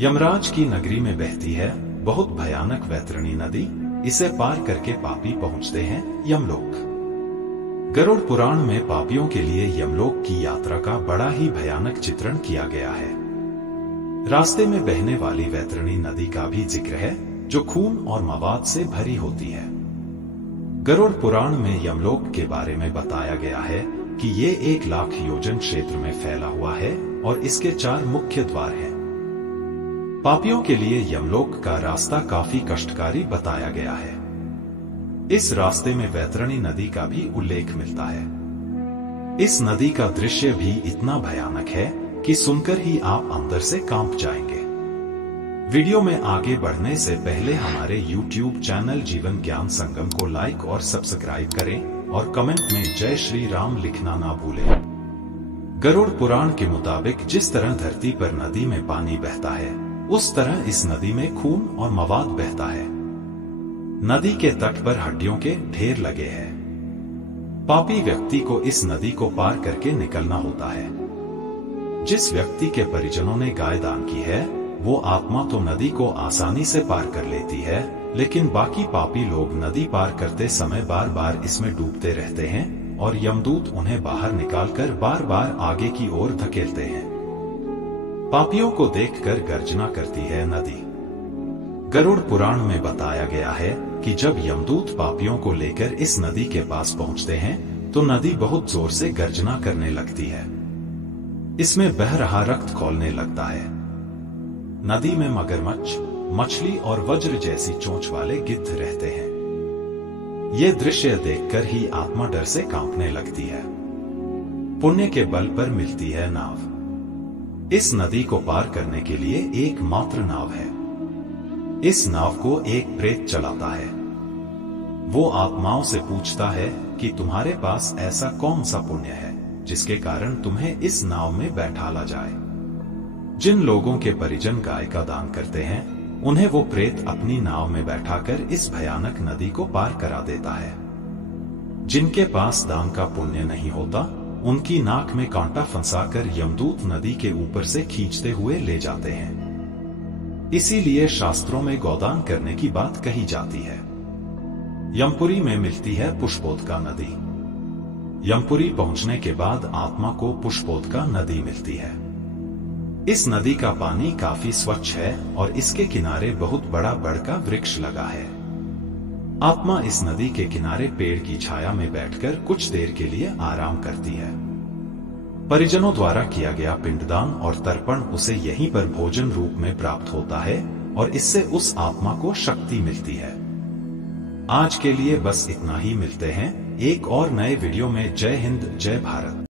यमराज की नगरी में बहती है बहुत भयानक वैतरणी नदी। इसे पार करके पापी पहुंचते हैं यमलोक। गरुड़ पुराण में पापियों के लिए यमलोक की यात्रा का बड़ा ही भयानक चित्रण किया गया है। रास्ते में बहने वाली वैतरणी नदी का भी जिक्र है, जो खून और मवाद से भरी होती है। गरुड़ पुराण में यमलोक के बारे में बताया गया है कि ये 1,00,000 योजन क्षेत्र में फैला हुआ है और इसके 4 मुख्य द्वार हैं। पापियों के लिए यमलोक का रास्ता काफी कष्टकारी बताया गया है। इस रास्ते में वैतरणी नदी का भी उल्लेख मिलता है। इस नदी का दृश्य भी इतना भयानक है कि सुनकर ही आप अंदर से कांप जाएंगे। वीडियो में आगे बढ़ने से पहले हमारे YouTube चैनल जीवन ज्ञान संगम को लाइक और सब्सक्राइब करें और कमेंट में जय श्री राम लिखना ना भूलें। गरुड़ पुराण के मुताबिक जिस तरह धरती पर नदी में पानी बहता है, उस तरह इस नदी में खून और मवाद बहता है। नदी के तट पर हड्डियों के ढेर लगे हैं। पापी व्यक्ति को इस नदी को पार करके निकलना होता है। जिस व्यक्ति के परिजनों ने गाय दान की है, वो आत्मा तो नदी को आसानी से पार कर लेती है, लेकिन बाकी पापी लोग नदी पार करते समय बार बार इसमें डूबते रहते हैं और यमदूत उन्हें बाहर निकालकर बार बार आगे की ओर धकेलते हैं। पापियों को देखकर गर्जना करती है नदी। गरुड़ पुराण में बताया गया है कि जब यमदूत पापियों को लेकर इस नदी के पास पहुंचते हैं, तो नदी बहुत जोर से गर्जना करने लगती है। इसमें बह रहा रक्त खौलने लगता है। नदी में मगरमच्छ, मछली और वज्र जैसी चोंच वाले गिद्ध रहते हैं। ये दृश्य देखकर ही आत्मा डर से कांपने लगती है। पुण्य के बल पर मिलती है नाव। इस नदी को पार करने के लिए एकमात्र नाव है। इस नाव को एक प्रेत चलाता है। वो आत्माओं से पूछता है कि तुम्हारे पास ऐसा कौन सा पुण्य है जिसके कारण तुम्हें इस नाव में बैठाला जाए। जिन लोगों के परिजन गाय का दान करते हैं, उन्हें वो प्रेत अपनी नाव में बैठाकर इस भयानक नदी को पार करा देता है। जिनके पास दान का पुण्य नहीं होता, उनकी नाक में कांटा फंसाकर यमदूत नदी के ऊपर से खींचते हुए ले जाते हैं। इसीलिए शास्त्रों में गौदान करने की बात कही जाती है। यमपुरी में मिलती है पुष्पोदका नदी। यमपुरी पहुंचने के बाद आत्मा को पुष्पोदका नदी मिलती है। इस नदी का पानी काफी स्वच्छ है और इसके किनारे बहुत बड़ा बड़ का वृक्ष लगा है। आत्मा इस नदी के किनारे पेड़ की छाया में बैठकर कुछ देर के लिए आराम करती है। परिजनों द्वारा किया गया पिंडदान और तर्पण उसे यहीं पर भोजन रूप में प्राप्त होता है और इससे उस आत्मा को शक्ति मिलती है। आज के लिए बस इतना ही। मिलते हैं एक और नए वीडियो में। जय हिंद, जय भारत।